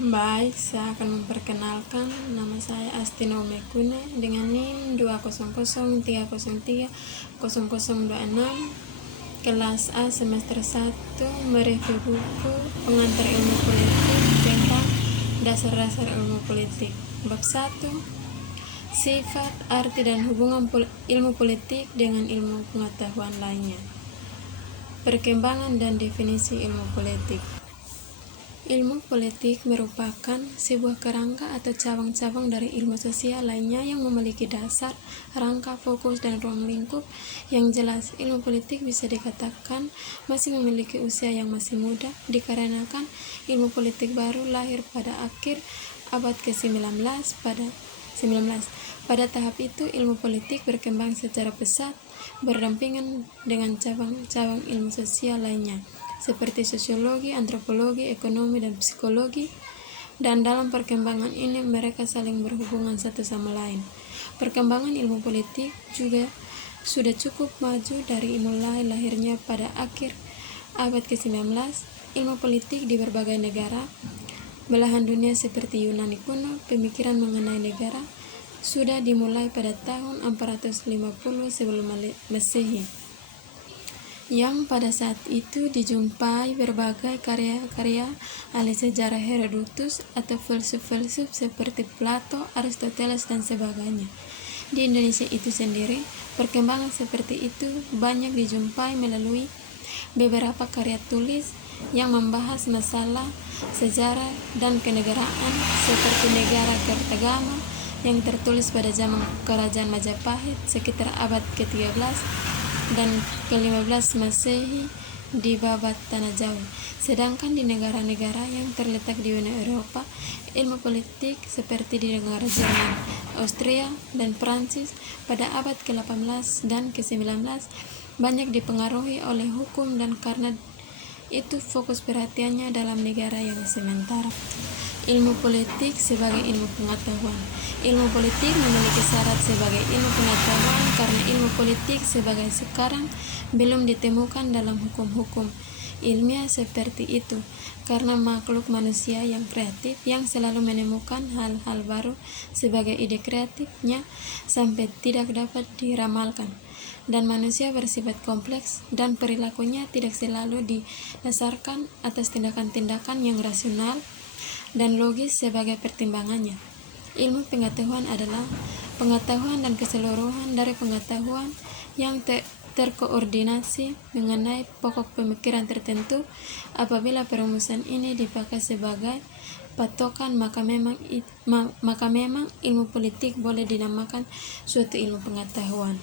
Baik, saya akan memperkenalkan. Nama saya Astino Mekune dengan NIM 200303026 kelas A semester 1, mereview buku Pengantar Ilmu Politik tentang Dasar-dasar Ilmu Politik. Bab 1, Sifat, arti dan hubungan ilmu politik dengan ilmu pengetahuan lainnya. Perkembangan dan definisi ilmu politik. Ilmu politik merupakan sebuah kerangka atau cabang-cabang dari ilmu sosial lainnya yang memiliki dasar, rangka, fokus, dan ruang lingkup yang jelas. Ilmu politik bisa dikatakan masih memiliki usia yang masih muda, dikarenakan ilmu politik baru lahir pada akhir abad ke-19 pada tahap itu, ilmu politik berkembang secara pesat, berdampingan dengan cabang-cabang ilmu sosial lainnya, seperti sosiologi, antropologi, ekonomi, dan psikologi, dan dalam perkembangan ini mereka saling berhubungan satu sama lain. Perkembangan ilmu politik juga sudah cukup maju dari mulai lahirnya pada akhir abad ke-19. Ilmu politik di berbagai negara belahan dunia seperti Yunani kuno, pemikiran mengenai negara sudah dimulai pada tahun 450 sebelum Masehi, yang pada saat itu dijumpai berbagai karya-karya ahli sejarah Herodotus atau filsuf-filsuf seperti Plato, Aristoteles, dan sebagainya. Di Indonesia itu sendiri, perkembangan seperti itu banyak dijumpai melalui beberapa karya tulis yang membahas masalah sejarah dan kenegaraan seperti Negara Kertagama yang tertulis pada zaman Kerajaan Majapahit sekitar abad ke-13 dan ke-15 Masehi di babat Tanah Jawa. Sedangkan di negara-negara yang terletak di Uni Eropa, ilmu politik seperti di negara Jerman, Austria, dan Prancis pada abad ke-18 dan ke-19 banyak dipengaruhi oleh hukum, dan karena itu fokus perhatiannya dalam negara yang sementara. Ilmu politik sebagai ilmu pengetahuan. Ilmu politik memiliki syarat sebagai ilmu pengetahuan karena ilmu politik sebagai sekarang belum ditemukan dalam hukum-hukum ilmiah seperti itu, karena makhluk manusia yang kreatif yang selalu menemukan hal-hal baru sebagai ide kreatifnya sampai tidak dapat diramalkan, dan manusia bersifat kompleks dan perilakunya tidak selalu didasarkan atas tindakan-tindakan yang rasional dan logis sebagai pertimbangannya. Ilmu pengetahuan adalah pengetahuan dan keseluruhan dari pengetahuan yang terkoordinasi mengenai pokok pemikiran tertentu. Apabila perumusan ini dipakai sebagai patokan, maka memang ilmu politik boleh dinamakan suatu ilmu pengetahuan.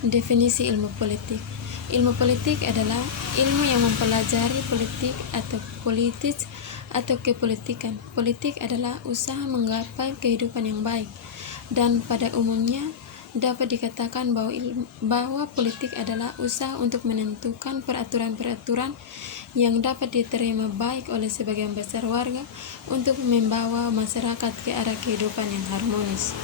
Definisi ilmu politik. Ilmu politik adalah ilmu yang mempelajari politik atau politis atau kepolitikan. Politik adalah usaha menggapai kehidupan yang baik, dan pada umumnya dapat dikatakan bahwa politik adalah usaha untuk menentukan peraturan-peraturan yang dapat diterima baik oleh sebagian besar warga untuk membawa masyarakat ke arah kehidupan yang harmonis.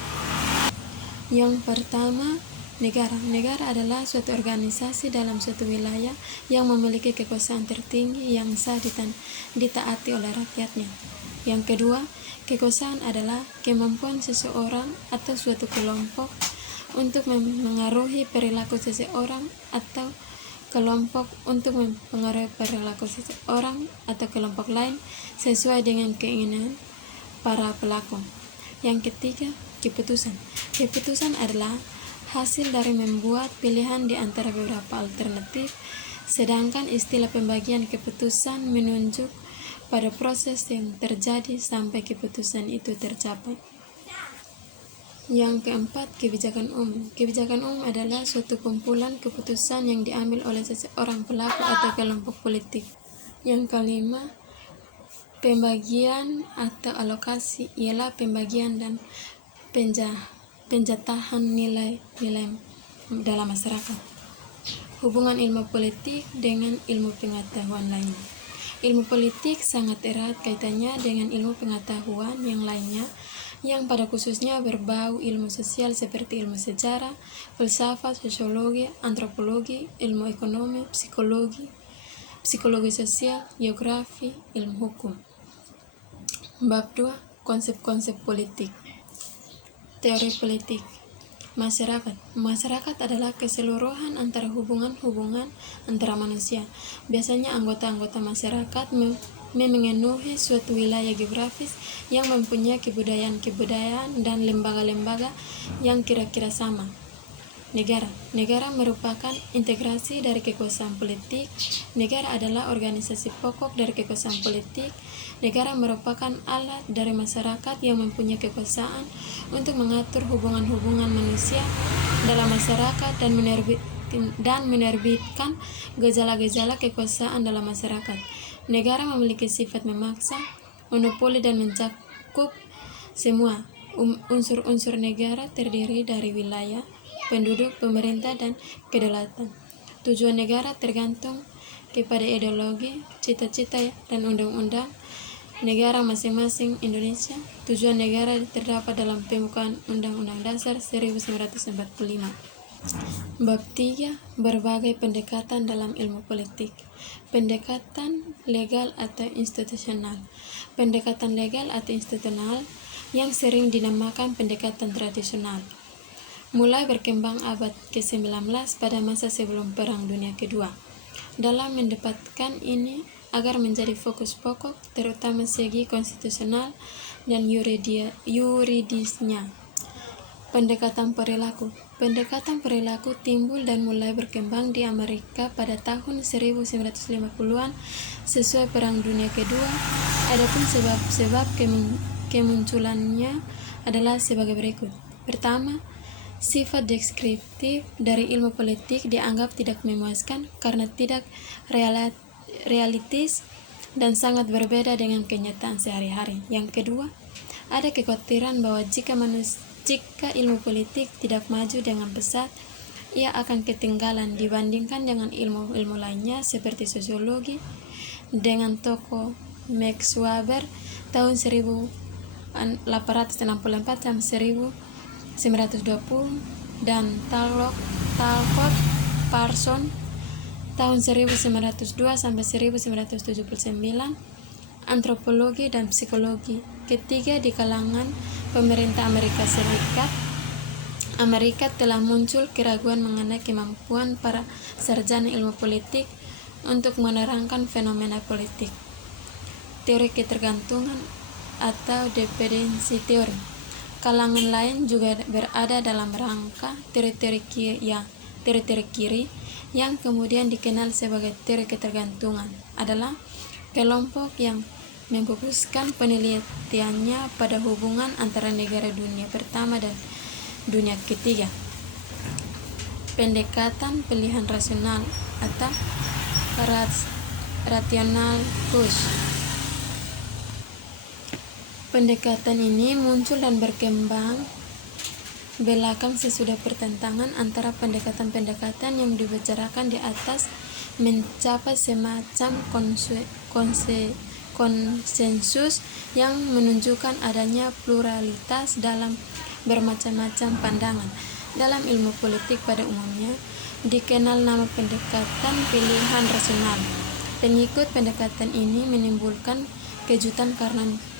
Yang pertama, negara. Negara adalah suatu organisasi dalam suatu wilayah yang memiliki kekuasaan tertinggi yang sah ditaati oleh rakyatnya. Yang kedua, kekuasaan adalah kemampuan seseorang atau suatu kelompok untuk mengaruhi perilaku seseorang atau kelompok untuk mempengaruhi perilaku seseorang atau kelompok lain sesuai dengan keinginan para pelaku. Yang ketiga, keputusan. Keputusan adalah hasil dari membuat pilihan di antara beberapa alternatif, sedangkan istilah pembagian keputusan menunjuk pada proses yang terjadi sampai keputusan itu tercapai. Yang keempat, kebijakan umum. Kebijakan umum adalah suatu kumpulan keputusan yang diambil oleh seseorang pelaku atau kelompok politik. Yang kelima, pembagian atau alokasi, ialah pembagian dan penjatahan nilai-nilai dalam masyarakat. Hubungan ilmu politik dengan ilmu pengetahuan lainnya. Ilmu politik sangat erat kaitannya dengan ilmu pengetahuan yang lainnya, yang pada khususnya berbau ilmu sosial seperti ilmu sejarah, filsafat, sosiologi, antropologi, ilmu ekonomi, psikologi sosial, geografi, ilmu hukum. Bab 2. Konsep-konsep politik. Teori politik. Masyarakat adalah keseluruhan antara hubungan-hubungan antara manusia. Biasanya anggota-anggota masyarakat memenuhi suatu wilayah geografis yang mempunyai kebudayaan dan lembaga-lembaga yang kira-kira sama. Negara merupakan integrasi dari kekuasaan politik. Negara adalah organisasi pokok dari kekuasaan politik. Negara merupakan alat dari masyarakat yang mempunyai kekuasaan untuk mengatur hubungan-hubungan manusia dalam masyarakat dan menerbitkan gejala-gejala kekuasaan dalam masyarakat. Negara memiliki sifat memaksa, monopoli dan mencakup semua. Unsur-unsur negara terdiri dari wilayah, penduduk, pemerintah, dan kedaulatan. Tujuan negara tergantung kepada ideologi, cita-cita, dan undang-undang negara masing-masing. Indonesia. Tujuan negara terdapat dalam pembukaan Undang-Undang Dasar 1945. Bab 3. Berbagai pendekatan dalam ilmu politik. Pendekatan legal atau institusional. Pendekatan legal atau institusional yang sering dinamakan pendekatan tradisional mulai berkembang abad ke-19 pada masa sebelum Perang Dunia Kedua. Dalam mendapatkan ini agar menjadi fokus pokok, terutama segi konstitusional dan yuridisnya. Pendekatan perilaku. Pendekatan perilaku timbul dan mulai berkembang di Amerika pada tahun 1950-an sesuai Perang Dunia Kedua. Adapun sebab-sebab kemunculannya adalah sebagai berikut. Pertama, sifat deskriptif dari ilmu politik dianggap tidak memuaskan karena tidak realistis dan sangat berbeda dengan kenyataan sehari-hari. Yang kedua, ada kekhawatiran bahwa jika ilmu politik tidak maju dengan pesat, ia akan ketinggalan dibandingkan dengan ilmu-ilmu lainnya seperti sosiologi dengan tokoh Max Weber tahun 1864 sampai 1920 dan Talcott Parson tahun 1902 sampai 1979, antropologi dan psikologi. Ketiga, di kalangan pemerintah Amerika Serikat, telah muncul keraguan mengenai kemampuan para sarjana ilmu politik untuk menerangkan fenomena politik. Teori ketergantungan atau dependensi teori. Kalangan lain juga berada dalam rangka teori-teori kiri yang kemudian dikenal sebagai teori ketergantungan adalah kelompok yang memfokuskan penelitiannya pada hubungan antara negara dunia pertama dan dunia ketiga. Pendekatan pilihan rasional atau rational push. Pendekatan ini muncul dan berkembang belakang sesudah pertentangan antara pendekatan-pendekatan yang dibicarakan di atas mencapai semacam konsensus yang menunjukkan adanya pluralitas dalam bermacam-macam pandangan. Dalam ilmu politik pada umumnya dikenal nama pendekatan pilihan rasional. Pengikut pendekatan ini menimbulkan kejutan karena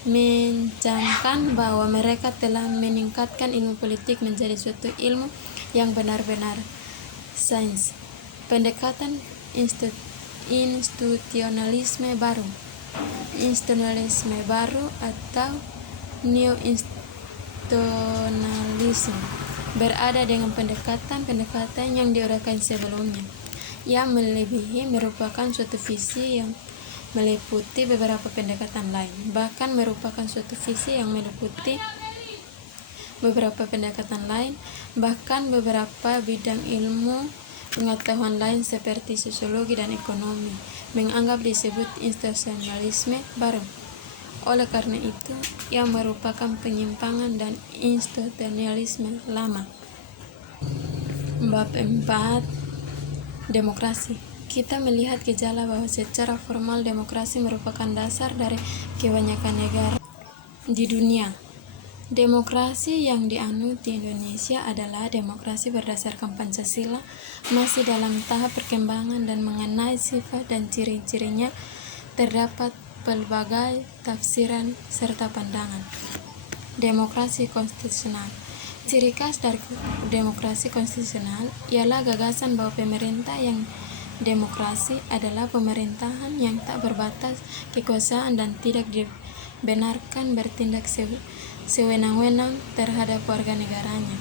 mencangkan bahwa mereka telah meningkatkan ilmu politik menjadi suatu ilmu yang benar-benar sains. Pendekatan institusionalisme baru atau neo-institutionalisme berada dengan pendekatan yang diuraikan sebelumnya, yang melebihi merupakan suatu visi yang meliputi beberapa pendekatan lain, bahkan merupakan suatu visi yang meliputi beberapa pendekatan lain, bahkan beberapa bidang ilmu pengetahuan lain seperti sosiologi dan ekonomi menganggap disebut institusionalisme baru. Oleh karena itu, yang merupakan penyimpangan dan institusionalisme lama. Bab 4. Demokrasi. Kita melihat gejala bahwa secara formal demokrasi merupakan dasar dari kebanyakan negara di dunia. Demokrasi yang dianut di Indonesia adalah demokrasi berdasarkan Pancasila, masih dalam tahap perkembangan dan mengenai sifat dan ciri-cirinya terdapat pelbagai tafsiran serta pandangan. Demokrasi konstitusional. Ciri khas dari demokrasi konstitusional ialah gagasan bahwa pemerintah yang demokrasi adalah pemerintahan yang tak berbatas kekuasaan dan tidak dibenarkan bertindak sewenang-wenang terhadap warga negaranya.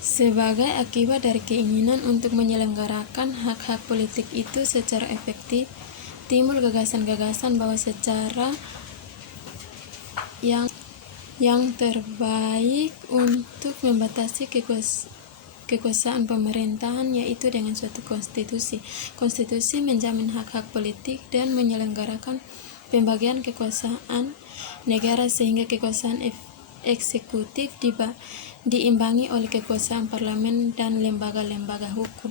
Sebagai akibat dari keinginan untuk menyelenggarakan hak-hak politik itu secara efektif, timbul gagasan-gagasan bahwa secara yang terbaik untuk membatasi kekuasaan pemerintahan yaitu dengan suatu konstitusi. Konstitusi menjamin hak-hak politik dan menyelenggarakan pembagian kekuasaan negara sehingga kekuasaan eksekutif diimbangi oleh kekuasaan parlemen dan lembaga-lembaga hukum.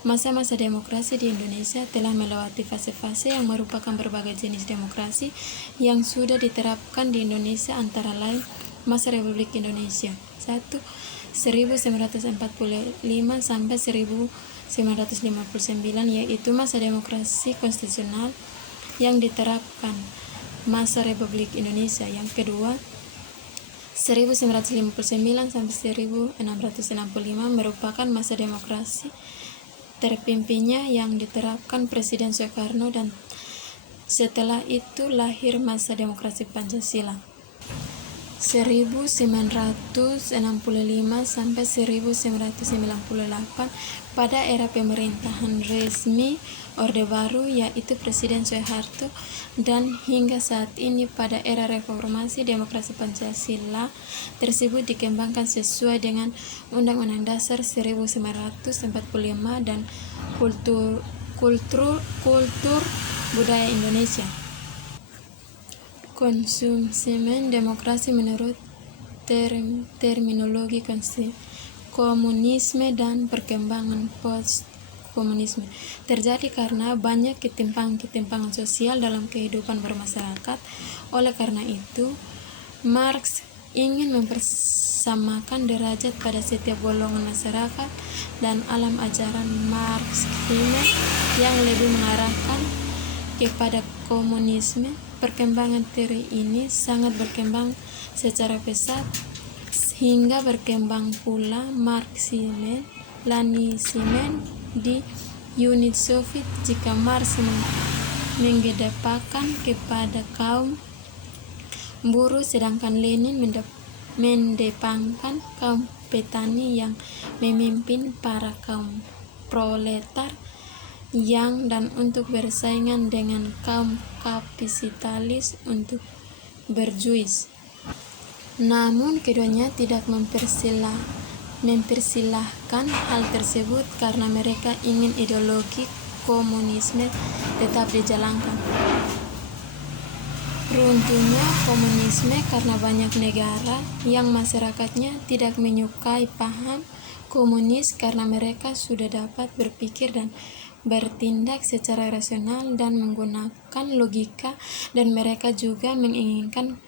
Masa-masa demokrasi di Indonesia telah melewati fase-fase yang merupakan berbagai jenis demokrasi yang sudah diterapkan di Indonesia, antara lain masa Republik Indonesia 1945 sampai 1959, yaitu masa demokrasi konstitusional yang diterapkan. Masa Republik Indonesia yang kedua 1959 sampai 1665 merupakan masa demokrasi terpimpinnya yang diterapkan Presiden Soekarno, dan setelah itu lahir masa demokrasi Pancasila 1965 sampai 1998 pada era pemerintahan resmi Orde Baru yaitu Presiden Soeharto, dan hingga saat ini pada era reformasi demokrasi Pancasila tersebut dikembangkan sesuai dengan Undang-Undang Dasar 1945 dan kultur budaya Indonesia. Konsumen demokrasi menurut terminologi komunisme dan perkembangan post-komunisme terjadi karena banyak ketimpangan sosial dalam kehidupan bermasyarakat. Oleh karena itu, Marx ingin mempersamakan derajat pada setiap golongan masyarakat, dan alam ajaran Marxisme yang lebih mengarahkan kepada komunisme. Perkembangan teori ini sangat berkembang secara pesat hingga berkembang pula Marxisme Leninisme di Uni Soviet. Jika Marx mengedepankan kepada kaum buruh, sedangkan Lenin mendepankan kaum petani yang memimpin para kaum proletar dan untuk bersaingan dengan kaum kapitalis untuk berjuis. Namun keduanya tidak mempersilahkan hal tersebut karena mereka ingin ideologi komunisme tetap dijalankan. Runtuhnya komunisme karena banyak negara yang masyarakatnya tidak menyukai paham komunis karena mereka sudah dapat berpikir dan bertindak secara rasional dan menggunakan logika, dan mereka juga menginginkan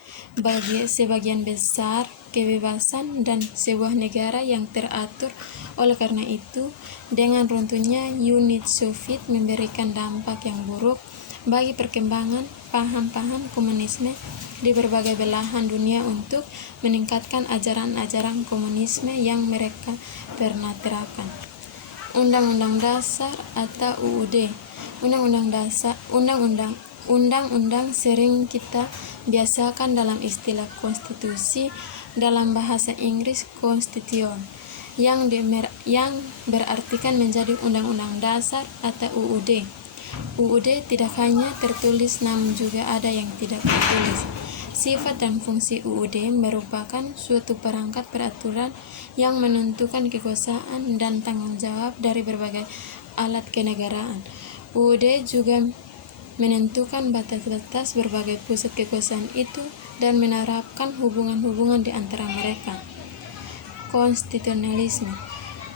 sebagian besar kebebasan dan sebuah negara yang teratur. Oleh karena itu, dengan runtuhnya Uni Soviet memberikan dampak yang buruk bagi perkembangan paham-paham komunisme di berbagai belahan dunia untuk meningkatkan ajaran-ajaran komunisme yang mereka pernah terapkan. Undang-Undang Dasar atau UUD. Undang-undang sering kita biasakan dalam istilah konstitusi, dalam bahasa Inggris constitution, yang berartikan menjadi undang-undang dasar atau UUD. UUD tidak hanya tertulis namun juga ada yang tidak tertulis. Sifat dan fungsi UUD merupakan suatu perangkat peraturan yang menentukan kekuasaan dan tanggung jawab dari berbagai alat kenegaraan. UUD juga menentukan batas-batas berbagai pusat kekuasaan itu dan menerapkan hubungan-hubungan di antara mereka. Konstitusionalisme.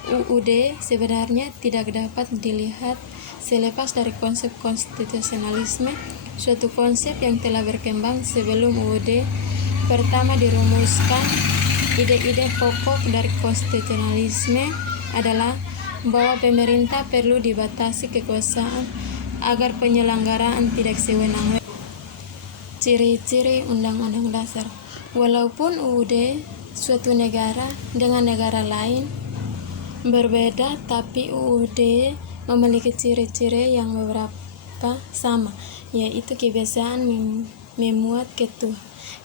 UUD sebenarnya tidak dapat dilihat selepas dari konsep konstitusionalisme, suatu konsep yang telah berkembang sebelum UUD pertama dirumuskan. Ide-ide pokok dari konstitusionalisme adalah bahwa pemerintah perlu dibatasi kekuasaan agar penyelenggaraan tidak sewenang-wenang. Ciri-ciri Undang-Undang Dasar. Walaupun UUD suatu negara dengan negara lain berbeda, tapi UUD memiliki ciri-ciri yang beberapa sama, yaitu kebiasaan memuat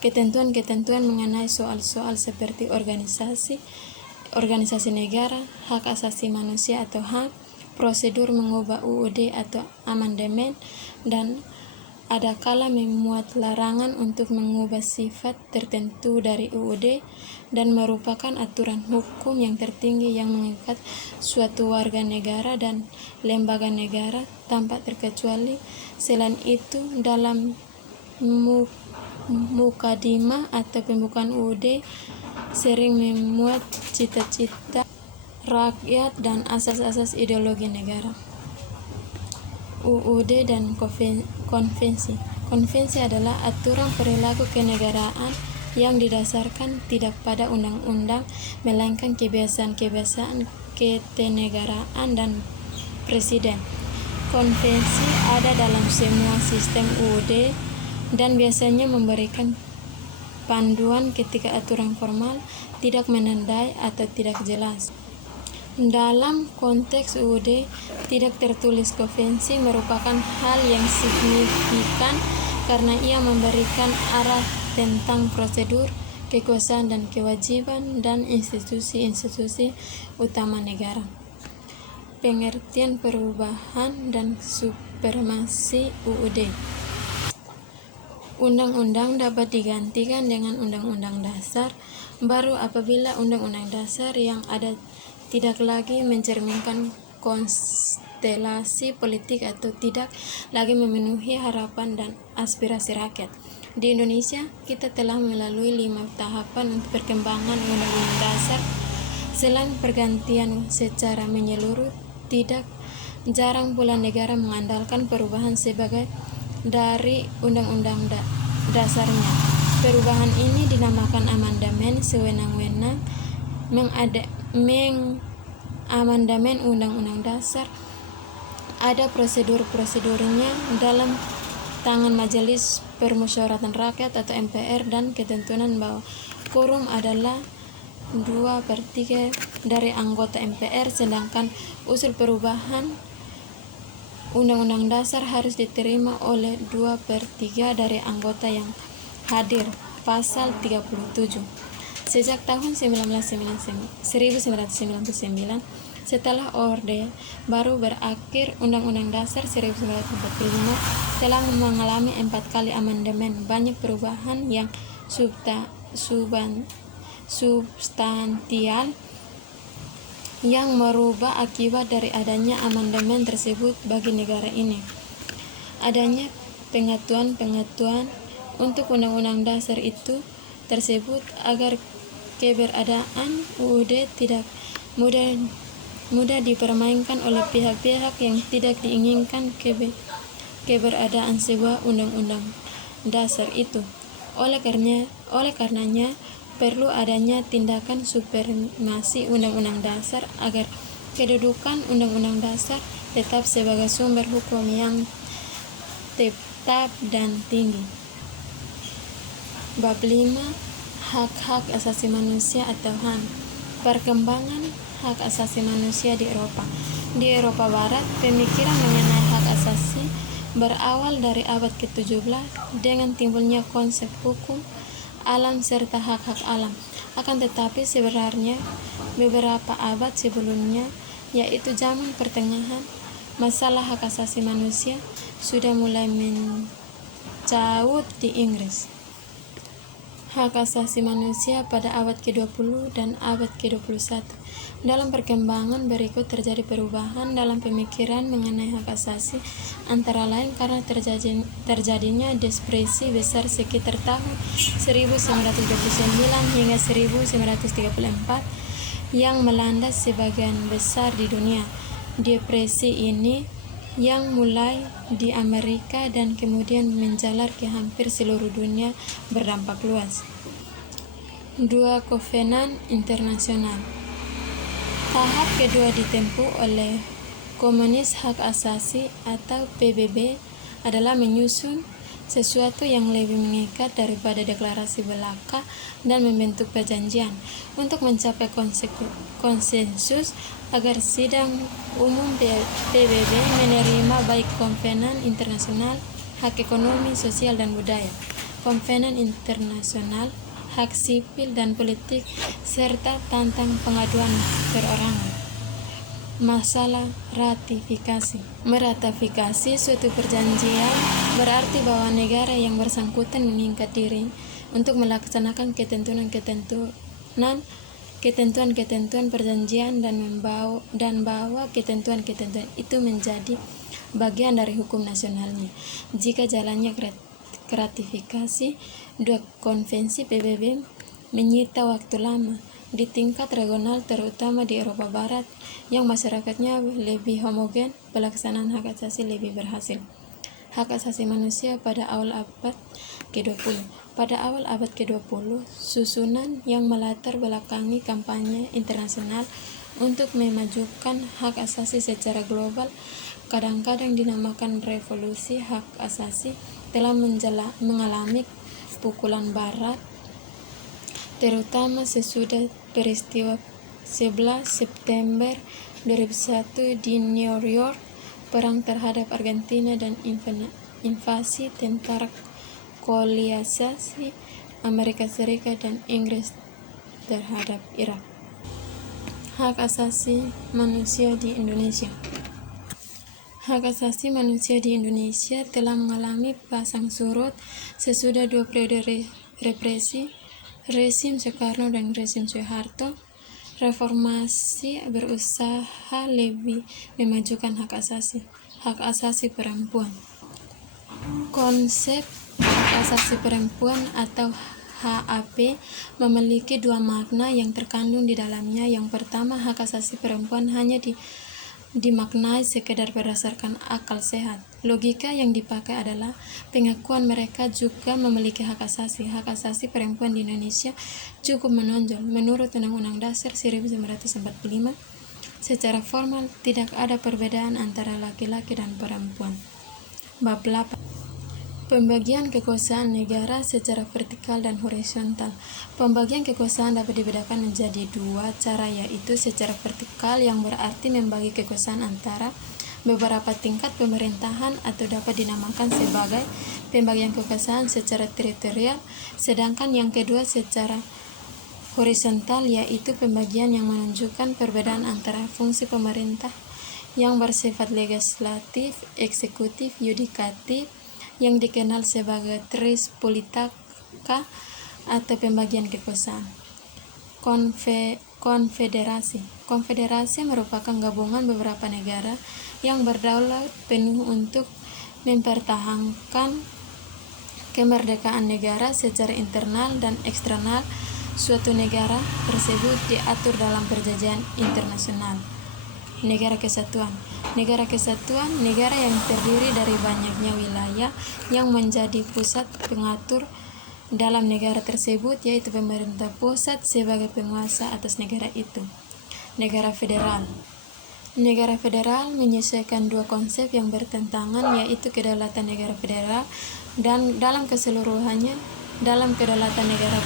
ketentuan-ketentuan mengenai soal-soal seperti organisasi negara, hak asasi manusia atau HAM, prosedur mengubah UUD atau amandemen, dan ada kala memuat larangan untuk mengubah sifat tertentu dari UUD dan merupakan aturan hukum yang tertinggi yang mengikat suatu warga negara dan lembaga negara tanpa terkecuali. Selain itu, dalam mukadimah atau pembukaan UUD sering memuat cita-cita rakyat dan asas-asas ideologi negara. UUD dan konvensi. Konvensi adalah aturan perilaku kenegaraan yang didasarkan tidak pada undang-undang, melainkan kebiasaan-kebiasaan ketenegaraan dan presiden. Konvensi ada dalam semua sistem UUD dan biasanya memberikan panduan ketika aturan formal tidak menandai atau tidak jelas. Dalam konteks UUD, tidak tertulis konvensi merupakan hal yang signifikan karena ia memberikan arah tentang prosedur, kekuasaan dan kewajiban dan institusi-institusi utama negara. Pengertian perubahan dan supremasi UUD. Undang-undang dapat digantikan dengan Undang-Undang Dasar baru apabila Undang-Undang Dasar yang ada tidak lagi mencerminkan konstelasi politik atau tidak lagi memenuhi harapan dan aspirasi rakyat. Di Indonesia, kita telah melalui 5 tahapan untuk perkembangan Undang-Undang Dasar. Selain pergantian secara menyeluruh, tidak jarang pula negara mengandalkan perubahan sebagai dari Undang-Undang Dasarnya. Perubahan ini dinamakan amandemen sewenang-wenang. Amandemen Undang-Undang Dasar ada prosedurnya dalam tangan Majelis Permusyawaratan Rakyat atau MPR dan ketentuan bahwa quorum adalah 2/3 dari anggota MPR, sedangkan usul perubahan Undang-Undang Dasar harus diterima oleh 2/3 dari anggota yang hadir. Pasal 37. Sejak tahun 1999, setelah Orde Baru berakhir, Undang-Undang Dasar 1945 telah mengalami 4 kali amandemen. Banyak perubahan yang substansial yang merubah akibat dari adanya amandemen tersebut bagi negara ini. Adanya pengetahuan untuk Undang-Undang Dasar itu tersebut agar keberadaan UUD tidak mudah dipermainkan oleh pihak-pihak yang tidak diinginkan keberadaan sebuah Undang-Undang Dasar itu. Oleh karenanya perlu adanya tindakan supremasi Undang-Undang Dasar agar kedudukan Undang-Undang Dasar tetap sebagai sumber hukum yang tetap dan tinggi. Bab 5. Hak-hak asasi manusia atau HAM. Perkembangan hak asasi manusia di Eropa. Di Eropa Barat, pemikiran mengenai hak asasi berawal dari abad ke-17 dengan timbulnya konsep hukum alam serta hak-hak alam. Akan tetapi sebenarnya beberapa abad sebelumnya, yaitu zaman pertengahan, masalah hak asasi manusia sudah mulai mencaut di Inggris. Hak asasi manusia pada abad ke-20 dan abad ke-21. Dalam perkembangan berikut terjadi perubahan dalam pemikiran mengenai hak asasi, antara lain karena terjadinya depresi besar sekitar tahun 1929 hingga 1934 yang melanda sebagian besar di dunia. Depresi ini yang mulai di Amerika dan kemudian menjalar ke hampir seluruh dunia berdampak luas. 2. Kovenan Internasional. Tahap kedua ditempuh oleh Komunis hak asasi atau PBB adalah menyusun sesuatu yang lebih mengikat daripada deklarasi belaka dan membentuk perjanjian untuk mencapai konsensus agar sidang umum PBB menerima baik Konvenan Internasional Hak Ekonomi, Sosial, dan Budaya, Konvenan Internasional Hak Sipil dan Politik, serta tentang pengaduan perorangan. Masalah ratifikasi. Meratifikasi suatu perjanjian berarti bahwa negara yang bersangkutan mengikat diri untuk melaksanakan ketentuan perjanjian dan bahwa ketentuan-ketentuan itu menjadi bagian dari hukum nasionalnya. Jika jalannya ratifikasi dua konvensi PBB menyita waktu lama di tingkat regional, terutama di Eropa Barat yang masyarakatnya lebih homogen, pelaksanaan hak asasi lebih berhasil. Hak asasi manusia pada awal abad ke-20. Pada awal abad ke-20, susunan yang melatar belakangi kampanye internasional untuk memajukan hak asasi secara global, kadang-kadang dinamakan revolusi hak asasi, telah mengalami pukulan barat, terutama sesudah peristiwa 11 September 2001 di New York, perang terhadap Argentina, dan invasi tentara koalisasi Amerika Serikat dan Inggris terhadap Irak. Hak asasi manusia di Indonesia. Hak asasi manusia di Indonesia telah mengalami pasang surut sesudah dua periode represi, rezim Soekarno dan rezim Soeharto. Reformasi berusaha lebih memajukan hak asasi perempuan. Konsep hak asasi perempuan atau HAP memiliki dua makna yang terkandung di dalamnya. Yang pertama, hak asasi perempuan hanya dimaknai sekedar berdasarkan akal sehat. Logika yang dipakai adalah pengakuan mereka juga memiliki hak asasi. Hak asasi perempuan di Indonesia cukup menonjol. Menurut Undang-Undang Dasar 1945, secara formal tidak ada perbedaan antara laki-laki dan perempuan. Bab 8. Pembagian kekuasaan negara secara vertikal dan horizontal. Pembagian kekuasaan dapat dibedakan menjadi dua cara, yaitu secara vertikal yang berarti membagi kekuasaan antara beberapa tingkat pemerintahan, atau dapat dinamakan sebagai pembagian kekuasaan secara teritorial, sedangkan yang kedua secara horizontal, yaitu pembagian yang menunjukkan perbedaan antara fungsi pemerintah yang bersifat legislatif, eksekutif, yudikatif, yang dikenal sebagai res politica atau pembagian kekuasaan. Konfederasi merupakan gabungan beberapa negara yang berdaulat penuh untuk mempertahankan kemerdekaan negara secara internal dan eksternal. Suatu negara tersebut diatur dalam perjanjian internasional. Negara kesatuan. Negara kesatuan, negara yang terdiri dari banyaknya wilayah yang menjadi pusat pengatur dalam negara tersebut, yaitu pemerintah pusat sebagai penguasa atas negara itu. Negara federal. Negara federal menyesuaikan dua konsep yang bertentangan, yaitu kedaulatan negara federal dan dalam keseluruhannya dalam kedaulatan negara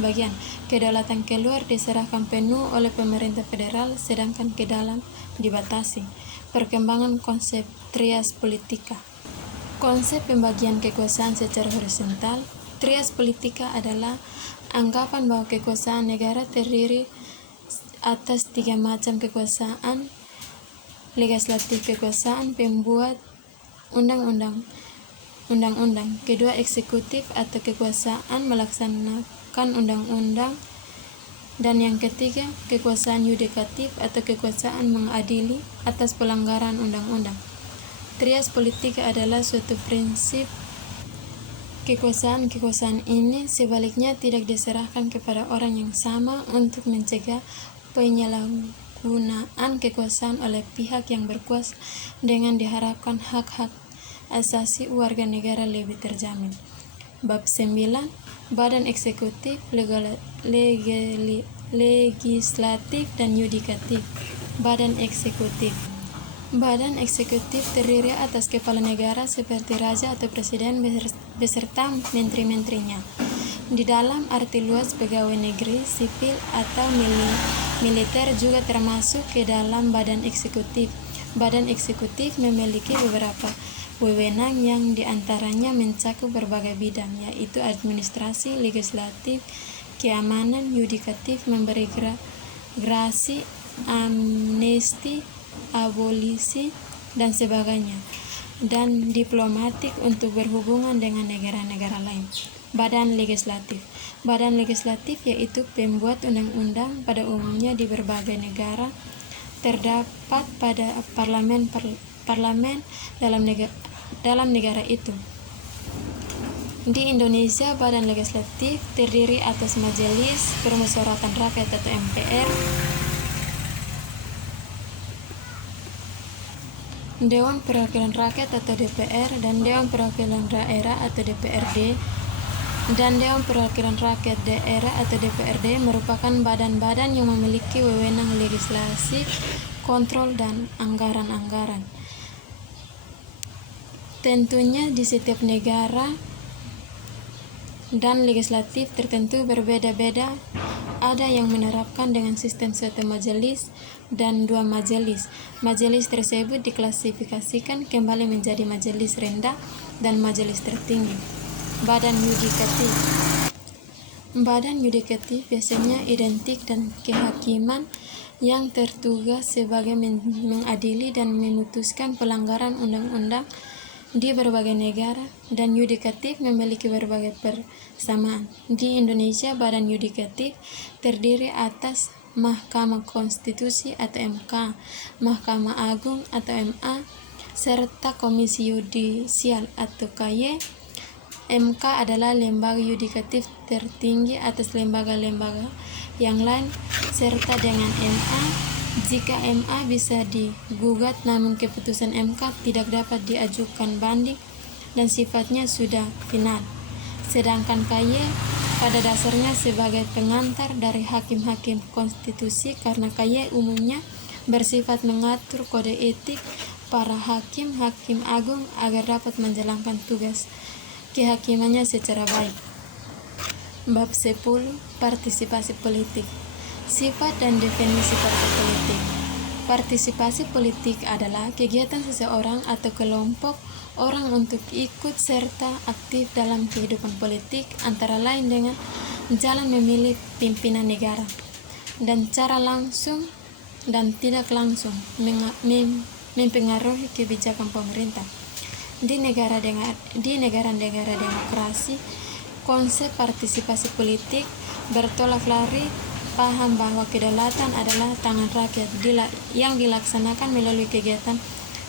bagian. Kedaulatan keluar diserahkan penuh oleh pemerintah federal, sedangkan ke dalam dibatasi. Perkembangan konsep trias politika. Konsep pembagian kekuasaan secara horizontal. Trias politika adalah anggapan bahwa kekuasaan negara terdiri atas tiga macam kekuasaan: legislatif, kekuasaan pembuat undang-undang, kedua eksekutif atau kekuasaan melaksanakan undang-undang, dan yang ketiga kekuasaan yudikatif atau kekuasaan mengadili atas pelanggaran undang-undang. Trias politika adalah suatu prinsip kekuasaan ini sebaliknya tidak diserahkan kepada orang yang sama untuk mencegah penyalahgunaan kekuasaan oleh pihak yang berkuasa, dengan diharapkan hak-hak asasi warga negara lebih terjamin. Bab 9. Badan eksekutif, legislatif, dan yudikatif. Badan eksekutif. Badan eksekutif terdiri atas kepala negara seperti raja atau presiden beserta menteri-menterinya. Di dalam arti luas, pegawai negeri, sipil, atau militer juga termasuk ke dalam badan eksekutif. Badan eksekutif memiliki beberapa wewenang yang diantaranya mencakup berbagai bidang, yaitu administrasi, legislatif, keamanan, yudikatif, memberi gerasi, amnesti, abolisi, dan sebagainya, dan diplomatik untuk berhubungan dengan negara-negara lain. Badan legislatif. Badan legislatif yaitu pembuat undang-undang pada umumnya di berbagai negara. Terdapat pada parlemen dalam negara itu. Di Indonesia, badan legislatif terdiri atas Majelis Permusyawaratan Rakyat atau MPR, Dewan Perwakilan Rakyat atau DPR, dan Dewan Perwakilan Daerah atau DPRD. Dan Dewan Perwakilan Rakyat Daerah atau DPRD merupakan badan-badan yang memiliki wewenang legislasi, kontrol, dan anggaran-anggaran. Tentunya di setiap negara dan legislatif tertentu berbeda-beda. Ada yang menerapkan dengan sistem satu majelis dan dua majelis. Majelis tersebut diklasifikasikan kembali menjadi majelis rendah dan majelis tertinggi. Badan yudikatif. Badan yudikatif biasanya identik dan kehakiman yang tertugas sebagai mengadili dan memutuskan pelanggaran undang-undang di berbagai negara, dan yudikatif memiliki berbagai persamaan. Di Indonesia, badan yudikatif terdiri atas Mahkamah Konstitusi atau MK, Mahkamah Agung atau MA, serta Komisi Yudisial atau KY. MK adalah lembaga yudikatif tertinggi atas lembaga-lembaga yang lain, serta dengan MA. Jika MA bisa digugat namun keputusan MK tidak dapat diajukan banding dan sifatnya sudah final. Sedangkan KY pada dasarnya sebagai pengantar dari hakim-hakim konstitusi, karena KY umumnya bersifat mengatur kode etik para hakim agung agar dapat menjalankan tugas kehakimannya secara baik. Bab 10. Partisipasi politik. Sifat dan definisi partai politik. Partisipasi politik adalah kegiatan seseorang atau kelompok orang untuk ikut serta aktif dalam kehidupan politik, antara lain dengan jalan memilih pimpinan negara, dan cara langsung dan tidak langsung mempengaruhi kebijakan pemerintah. Di negara-negara demokrasi, konsep partisipasi politik bertolak lari paham bahwa kedaulatan adalah tangan rakyat yang dilaksanakan melalui kegiatan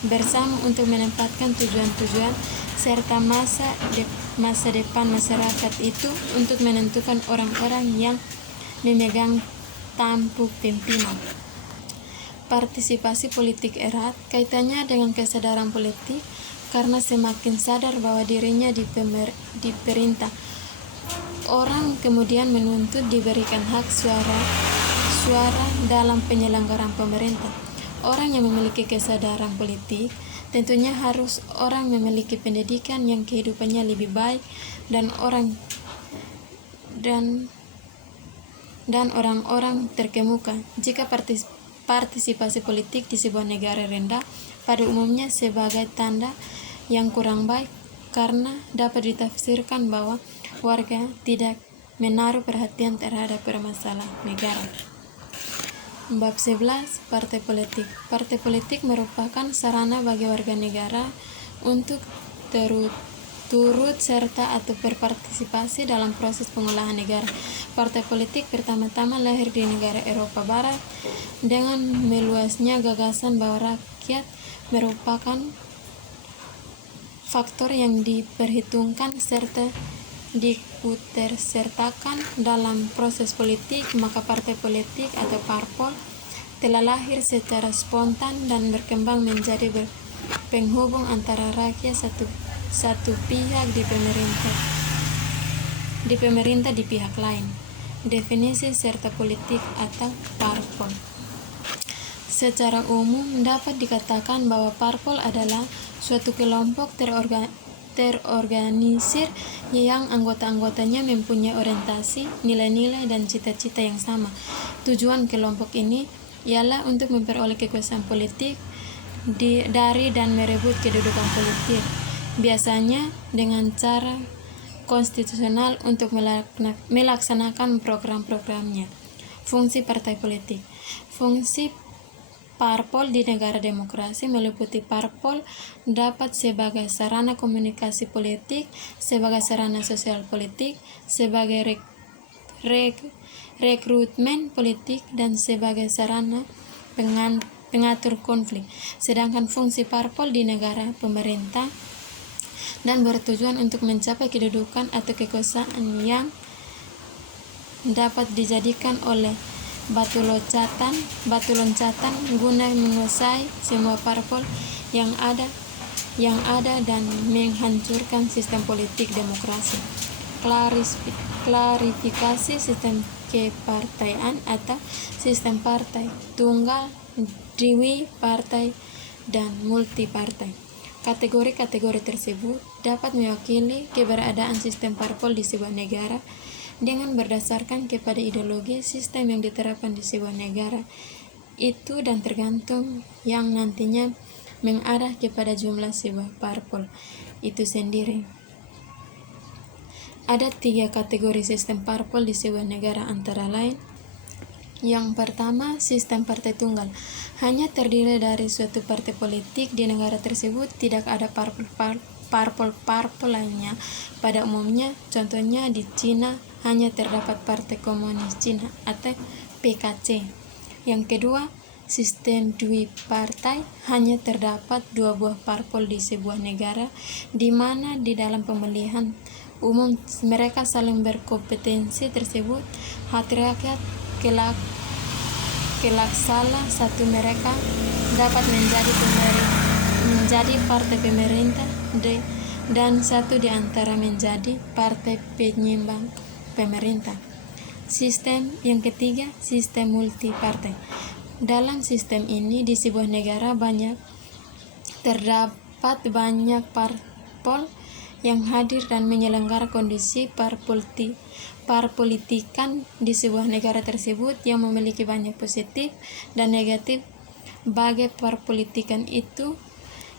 bersama untuk menempatkan tujuan-tujuan serta masa depan masyarakat itu, untuk menentukan orang-orang yang memegang tampuk pimpinan. Partisipasi politik erat kaitannya dengan kesadaran politik, karena semakin sadar bahwa dirinya diperintah, orang kemudian menuntut diberikan hak suara dalam penyelenggaraan pemerintah. Orang yang memiliki kesadaran politik tentunya harus orang memiliki pendidikan yang kehidupannya lebih baik dan orang-orang terkemuka. Jika partisipasi politik di sebuah negara rendah, pada umumnya sebagai tanda yang kurang baik, karena dapat ditafsirkan bahwa warga tidak menaruh perhatian terhadap permasalahan negara. Bab 11. Partai politik. Partai politik merupakan sarana bagi warga negara untuk turut serta atau berpartisipasi dalam proses pengolahan negara. Partai politik pertama-tama lahir di negara Eropa Barat dengan meluasnya gagasan bahwa rakyat merupakan faktor yang diperhitungkan serta diikutsertakan dalam proses politik, maka partai politik atau parpol telah lahir secara spontan dan berkembang menjadi penghubung antara rakyat satu pihak di pemerintah di pihak lain. Definisi serta politik atau parpol. Secara umum dapat dikatakan bahwa parpol adalah suatu kelompok terorganisir yang anggota-anggotanya mempunyai orientasi, nilai-nilai, dan cita-cita yang sama. Tujuan kelompok ini ialah untuk memperoleh kekuasaan politik dari dan merebut kedudukan politik, biasanya dengan cara konstitusional untuk melaksanakan program-programnya. Fungsi partai politik. Fungsi parpol di negara demokrasi meliputi parpol dapat sebagai sarana komunikasi politik, sebagai sarana sosial politik, sebagai rekrutmen politik, dan sebagai sarana pengatur konflik. Sedangkan fungsi parpol di negara pemerintah dan bertujuan untuk mencapai kedudukan atau kekuasaan yang dapat dijadikan oleh batu loncatan guna menguasai semua parpol yang ada dan menghancurkan sistem politik demokrasi. Klarifikasi sistem kepartaian atau sistem partai tunggal, dwi partai, dan multi partai. Kategori-kategori tersebut dapat mewakili keberadaan sistem parpol di sebuah negara dengan berdasarkan kepada ideologi sistem yang diterapkan di sebuah negara itu dan tergantung yang nantinya mengarah kepada jumlah sebuah parpol itu sendiri. Ada 3 kategori sistem parpol di sebuah negara antara lain. Yang pertama, sistem partai tunggal. Hanya terdiri dari suatu partai politik di negara tersebut, tidak ada parpol lainnya. Pada umumnya, contohnya di Cina hanya terdapat Partai Komunis Cina atau PKC. Yang kedua, sistem dwi partai. Hanya terdapat 2 buah parpol di sebuah negara, di mana di dalam pemilihan umum mereka saling berkompetensi tersebut. Hati rakyat kelak salah satu mereka dapat menjadi partai pemerintah dan satu di antara menjadi partai penyeimbang pemerintah. Sistem yang ketiga, sistem multi partai. Dalam sistem ini di sebuah negara terdapat banyak parpol yang hadir dan menyelenggara kondisi parpolitikan di sebuah negara tersebut yang memiliki banyak positif dan negatif. Bagi parpolitikan itu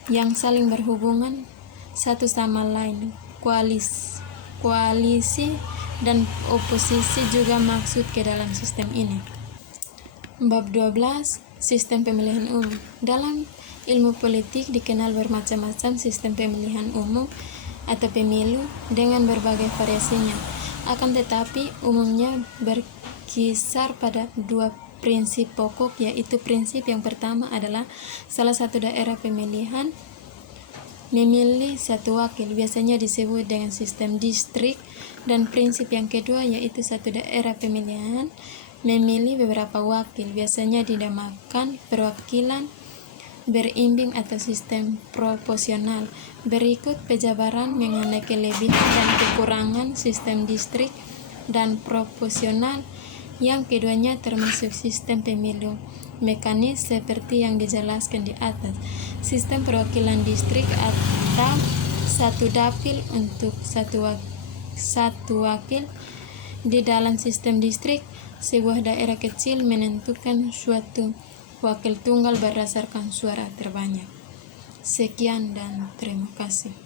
yang saling berhubungan satu sama lain, koalisi dan oposisi juga masuk ke dalam sistem ini. Bab 12. Sistem pemilihan umum. Dalam ilmu politik dikenal bermacam-macam sistem pemilihan umum atau pemilu dengan berbagai variasinya. Akan tetapi umumnya berkisar pada 2 prinsip pokok, yaitu prinsip yang pertama adalah salah satu daerah pemilihan memilih satu wakil, biasanya disebut dengan sistem distrik, dan prinsip yang kedua yaitu satu daerah pemilihan memilih beberapa wakil, biasanya dinamakan perwakilan berimbing atau sistem proporsional. Berikut penjabaran mengenai kelebihan dan kekurangan sistem distrik dan proporsional yang keduanya termasuk sistem pemilu mekanis seperti yang dijelaskan di atas. Sistem perwakilan distrik atau satu dapil untuk satu wakil. Di dalam sistem distrik, sebuah daerah kecil menentukan suatu wakil tunggal berdasarkan suara terbanyak. Sekian dan terima kasih.